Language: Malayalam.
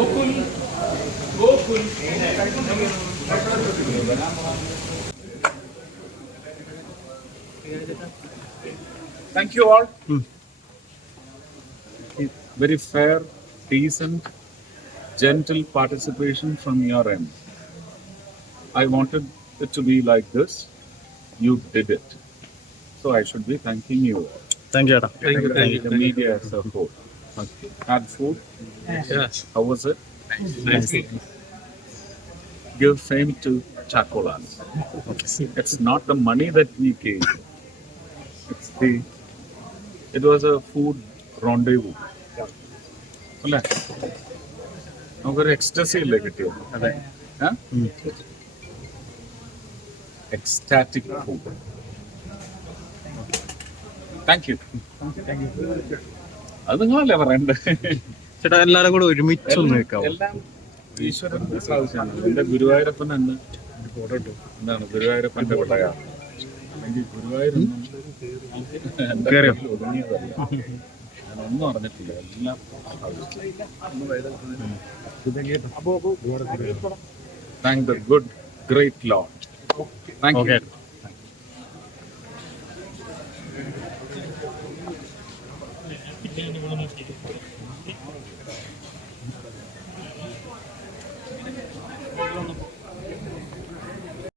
Gokul Gokul. Thank you all. Very fair, decent, gentle participation from your end. I wanted it to be like this. You did it. So I should be thanking you. Thank you ചേട്ടാ. Thank you. The media as a whole. Okay. Had food? Yes. How was it? Nice. Give fame to Chakolan. It's not the money that we gave. It was a food rendezvous. അല്ലേ? നമുക്കൊരു എക്സ്റ്റസി അല്ലേ കിട്ടിയത്? അതെ. Ecstatic food. Thank you. അത് നിങ്ങളല്ലേ പറയണ്ടേ? ചേട്ടാ എല്ലാരും കൂടെ ഒരുമിച്ചൊന്ന് വെക്കാവോ? എല്ലാം ഈശ്വരൻ സാധിച്ചാണ്. എന്റെ ഗുരുവായൂരപ്പൻ എന്ന് എന്താണ് ഗുരുവായൂരപ്പന്റെ വിളയാണ്. അല്ലെങ്കിൽ ഗുരുവായൂരൊന്നും എന്റെ കയ്യിൽ ഒതുങ്ങിയതല്ല. ഞാനൊന്നും അറിഞ്ഞിട്ടില്ല. എല്ലാം thank the good great Lord. Thank you.